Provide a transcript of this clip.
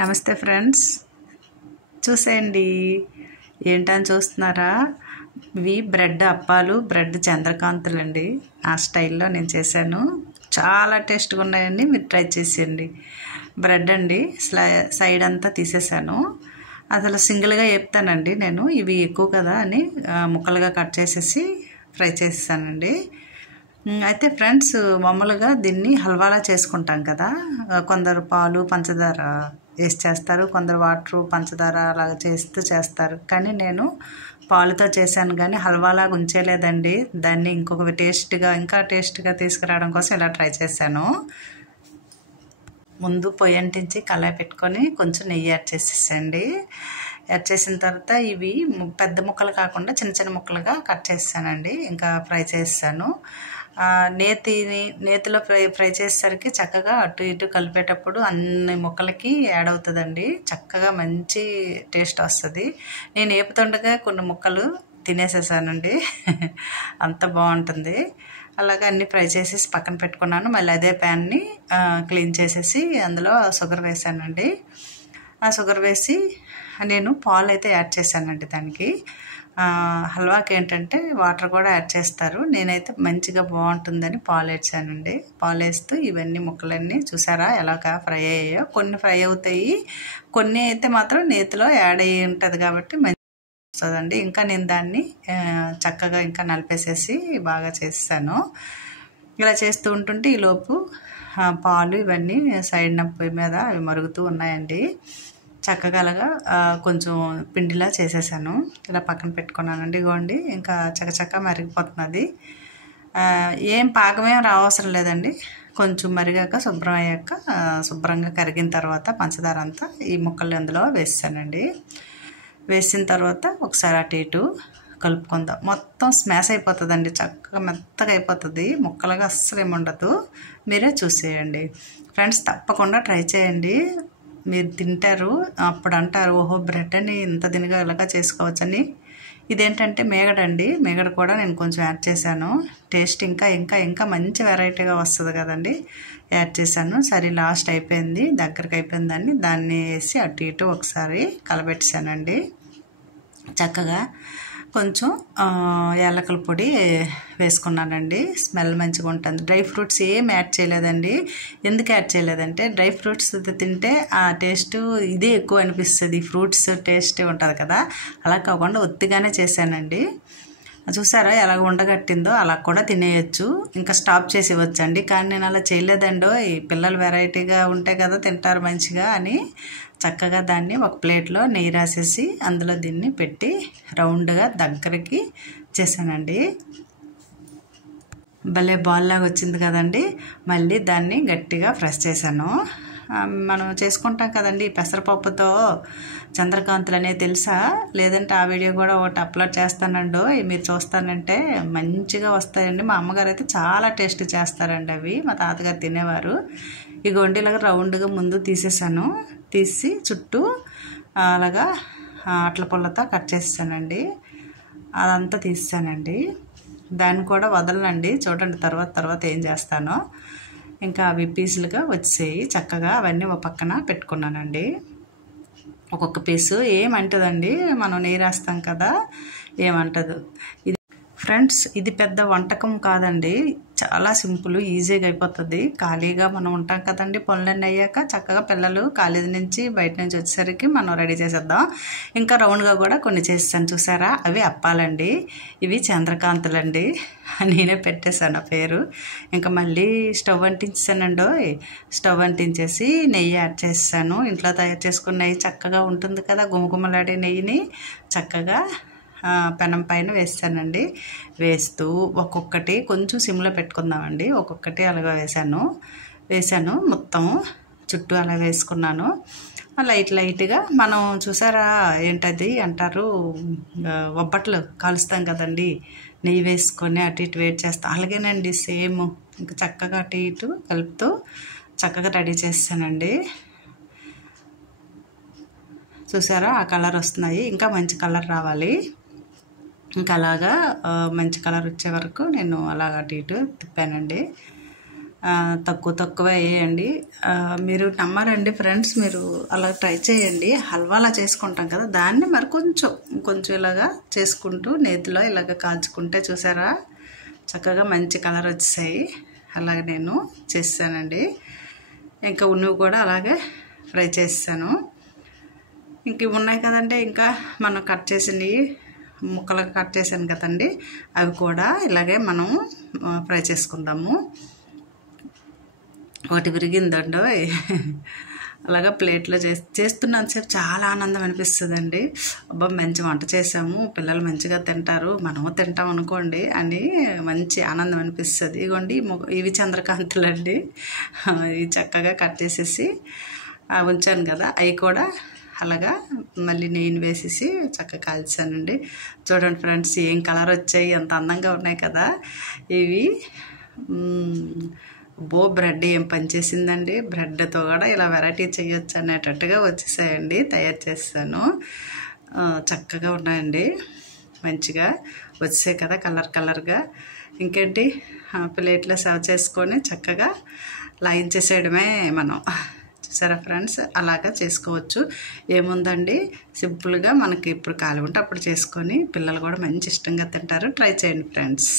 నమస్తే ఫ్రెండ్స్, చూసేయండి. ఏంటని చూస్తున్నారా? ఇవి బ్రెడ్ అప్పాలు, బ్రెడ్ చంద్రకాంతులు అండి. ఆ స్టైల్లో నేను చేశాను. చాలా టేస్ట్గా ఉన్నాయండి, మీరు ట్రై చేసేయండి. బ్రెడ్ అండి, సైడ్ అంతా తీసేసాను. అసలు సింగిల్గా వేపుతానండి నేను, ఇవి ఎక్కువ కదా అని ముక్కలుగా కట్ చేసేసి ఫ్రై చేసేసానండి. అయితే ఫ్రెండ్స్, మామూలుగా దీన్ని హల్వాలా చేసుకుంటాం కదా. కొందరు పాలు పంచదార వేసి చేస్తారు, కొందరు వాటరు పంచదార అలాగ చేస్తారు. కానీ నేను పాలుతో చేశాను, కానీ హల్వాలాగా ఉంచేలేదండి. దాన్ని ఇంకా టేస్ట్గా తీసుకురావడం కోసం ఇలా ట్రై చేశాను. ముందు పొయ్యి అంటించి కళాయి పెట్టుకొని కొంచెం నెయ్యి యాడ్ చేసేసండి. యాడ్ చేసిన తర్వాత ఇవి పెద్ద ముక్కలు కాకుండా చిన్న చిన్న ముక్కలుగా కట్ చేసానండి. ఇంకా ఫ్రై చేసాను. నేతిలో ఫ్రై చేసేసరికి చక్కగా అటు ఇటు కలిపేటప్పుడు అన్ని ముక్కలకి యాడ్ అవుతుందండి. చక్కగా మంచి టేస్ట్ వస్తుంది. నేను వేపుతుండగా కొన్ని ముక్కలు తినేసేసానండి. అంత బాగుంటుంది. అలాగే అన్నీ ఫ్రై చేసేసి పక్కన పెట్టుకున్నాను. మళ్ళీ అదే ప్యాన్ని క్లీన్ చేసేసి అందులో షుగర్ వేసానండి. ఆ షుగర్ వేసి నేను పాలు అయితే యాడ్ చేశానండి. దానికి హల్వాకి ఏంటంటే వాటర్ కూడా యాడ్ చేస్తారు. నేనైతే మంచిగా బాగుంటుందని పాలు వేసానండి. పాలు వేస్తూ ఇవన్నీ ముక్కలన్నీ చూసారా ఎలాగా ఫ్రై అయ్యాయో. కొన్ని ఫ్రై అవుతాయి, కొన్ని అయితే మాత్రం నేతిలో యాడ్ అయ్యి ఉంటుంది కాబట్టి మంచి వస్తుందండి. ఇంకా నేను దాన్ని చక్కగా ఇంకా నలిపేసేసి బాగా చేస్తాను. ఇలా చేస్తూ ఉంటుంటే ఈలోపు పాలు ఇవన్నీ సైడ్ పొయ్యి మీద అవి మరుగుతూ ఉన్నాయండి. చక్కగా అలాగా కొంచెం పిండిలా చేసేసాను. ఇలా పక్కన పెట్టుకున్నానండి. ఇగోండి, ఇంకా చక్కచక్క మరిగిపోతున్నది. ఏం పాకమేం రావసరం లేదండి. కొంచెం మరిగాక శుభ్రంగా కరిగిన తర్వాత పంచదార అంతా ఈ ముక్కలు అందులో వేసానండి. వేసిన తర్వాత ఒకసారి అటు ఇటు కలుపుకుందాం. మొత్తం స్మాష్ అయిపోతుందండి, చక్కగా మెత్తగా అయిపోతుంది. ముక్కలుగా అస్సలు ఏముండదు. మీరే చూసేయండి ఫ్రెండ్స్, తప్పకుండా ట్రై చేయండి. మీరు తింటారు, అప్పుడు అంటారు ఓహో బ్రెడ్ అని ఇంత దినగా ఇలాగా చేసుకోవచ్చని. ఇదేంటంటే మేగడండి. మేగడ కూడా నేను కొంచెం యాడ్ చేశాను. టేస్ట్ ఇంకా మంచి వెరైటీగా వస్తుంది కదండి. యాడ్ చేశాను. సరే లాస్ట్ అయిపోయింది, దగ్గరికి అయిపోయిందని దాన్ని వేసి అటు ఇటు ఒకసారి కలబెట్టేశానండి. చక్కగా కొంచెం యాలకుల పొడి వేసుకున్నానండి. స్మెల్ మంచిగా ఉంటుంది. డ్రై ఫ్రూట్స్ ఏం యాడ్ చేయలేదండి. ఎందుకు యాడ్ చేయలేదంటే డ్రై ఫ్రూట్స్ తింటే ఆ టేస్ట్ ఇదే ఎక్కువ అనిపిస్తుంది. ఫ్రూట్స్ టేస్ట్ ఉంటుంది కదా, అలా కాకుండా ఒత్తిగానే చేశానండి. చూసారా ఎలాగ ఉండగట్టిందో. అలా కూడా తినేయచ్చు, ఇంకా స్టాప్ చేసి ఇవ్వచ్చండి. కానీ నేను అలా చేయలేదండో. ఈ పిల్లలు వెరైటీగా ఉంటే కదా తింటారు మంచిగా అని చక్కగా దాన్ని ఒక ప్లేట్లో నెయ్యి రాసేసి అందులో దీన్ని పెట్టి రౌండ్గా దగ్గరికి చేశానండి. భలే బాల్ లాగా వచ్చింది కదండి. మళ్ళీ దాన్ని గట్టిగా ప్రెస్ చేశాను. మనం చేసుకుంటాం కదండి పెసరపప్పుతో చంద్రకాంతులు అనేవి తెలుసా? లేదంటే ఆ వీడియో కూడా ఒకటి అప్లోడ్ చేస్తానండి, మీరు చూస్తానంటే మంచిగా వస్తాయండి. మా అమ్మగారు అయితే చాలా టేస్ట్ చేస్తారండి అవి. మా తాతగారు తినేవారు. ఈ గొండిలాగా రౌండ్గా ముందు తీసేసాను. తీసి చుట్టూ అలాగా అట్ల పుల్లతో కట్ చేసానండి. అదంతా తీసానండి. దాన్ని కూడా వదలనండి. చూడండి తర్వాత ఏం చేస్తానో. ఇంకా అవి పీసులుగా వచ్చేయి. చక్కగా అవన్నీ ఒక పక్కన పెట్టుకున్నానండి. ఒక్కొక్క పీసు ఏమంటదండి, మనం నెయ్యి రాస్తాం కదా, ఏమంటదు. ఇది ఫ్రెండ్స్, ఇది పెద్ద వంటకం కాదండి. చాలా సింపుల్, ఈజీగా అయిపోతుంది. ఖాళీగా మనం ఉంటాం కదండి, పనులన్నీ అయ్యాక చక్కగా పిల్లలు కాలేజీ నుంచి బయట నుంచి వచ్చేసరికి మనం రెడీ చేసేద్దాం. ఇంకా రౌండ్గా కూడా కొన్ని చేసాను చూసారా, అవి అప్పాలండి. ఇవి చంద్రకాంతులండి. నేనే పెట్టేశాను ఆ పేరు. ఇంకా మళ్ళీ స్టవ్ అంటించానండో. స్టవ్ అంటించేసి నెయ్యి యాడ్ చేసాను. ఇంట్లో తయారు చేసుకున్న నెయ్యి చక్కగా ఉంటుంది కదా, గుమగుమలాడే నెయ్యిని చక్కగా పెనం పైన వేస్తానండి. వేస్తూ ఒక్కొక్కటి కొంచెం సిమ్లో పెట్టుకుందామండి. ఒక్కొక్కటి అలాగా వేసాను మొత్తం చుట్టూ అలా వేసుకున్నాను. లైట్గా మనం చూసారా ఏంటది అంటారు, ఒబ్బట్లు కాలుస్తాం కదండి, నెయ్యి వేసుకొని అటు ఇటు వేడి చేస్తాం. అలాగేనండి సేమ్. ఇంకా చక్కగా అటు ఇటు కలుపుతూ చక్కగా రెడీ చేస్తానండి. చూసారా ఆ కలర్ వస్తున్నాయి. ఇంకా మంచి కలర్ రావాలి. ఇంకా అలాగా మంచి కలర్ వచ్చే వరకు నేను అలాగ అటు ఇటు తిప్పానండి. తక్కువ వేయండి. మీరు నమ్మరండి ఫ్రెండ్స్, మీరు అలా ట్రై చేయండి. హల్వాలా చేసుకుంటాం కదా, దాన్ని మరి కొంచెం ఇలాగా చేసుకుంటూ నేతిలో ఇలాగ కాల్చుకుంటే చూసారా చక్కగా మంచి కలర్ వచ్చాయి. అలాగే నేను చేస్తానండి. ఇంకా ఉన్నవి కూడా అలాగే ఫ్రై చేస్తాను. ఇంక ఇవి ఉన్నాయి కదండి, ఇంకా మనం కట్ చేసినవి ముక్కలుగా కట్ చేశాను కదండి, అవి కూడా ఇలాగే మనం ఫ్రై చేసుకుందాము. ఒకటి విరిగిందండో అలాగా ప్లేట్లో చేస్తున్నంతసేపు చాలా ఆనందం అనిపిస్తుందండి. అబ్బా మంచి వంట చేసాము, పిల్లలు మంచిగా తింటారు, మనము తింటాం అనుకోండి అని మంచి ఆనందం అనిపిస్తుంది. ఇగోండి ఇవి చంద్రకాంతులు అండి. ఇవి చక్కగా కట్ చేసేసి ఉంచాను కదా, అవి కూడా అలాగా మళ్ళీ నెయ్యి వేసేసి చక్కగా కాల్చానండి. చూడండి ఫ్రెండ్స్, ఏం కలర్ వచ్చాయి, ఎంత అందంగా ఉన్నాయి కదా ఇవి. బ్రెడ్ ఏం పనిచేసిందండి, బ్రెడ్తో కూడా ఇలా వెరైటీ చేయొచ్చు అనేటట్టుగా వచ్చేసాయండి. తయారు చేస్తాను, చక్కగా ఉన్నాయండి, మంచిగా వచ్చాయి కదా కలర్గా. ఇంకేంటి, ప్లేట్లో సర్వ్ చేసుకొని చక్కగా లాగించేసేయడమే మనం. చూసారా ఫ్రెండ్స్, అలాగా చేసుకోవచ్చు. ఏముందండి, సింపుల్గా మనకి ఇప్పుడు ఖాళీ ఉంటే అప్పుడు చేసుకొని పిల్లలు కూడా మంచి ఇష్టంగా తింటారు. ట్రై చేయండి ఫ్రెండ్స్.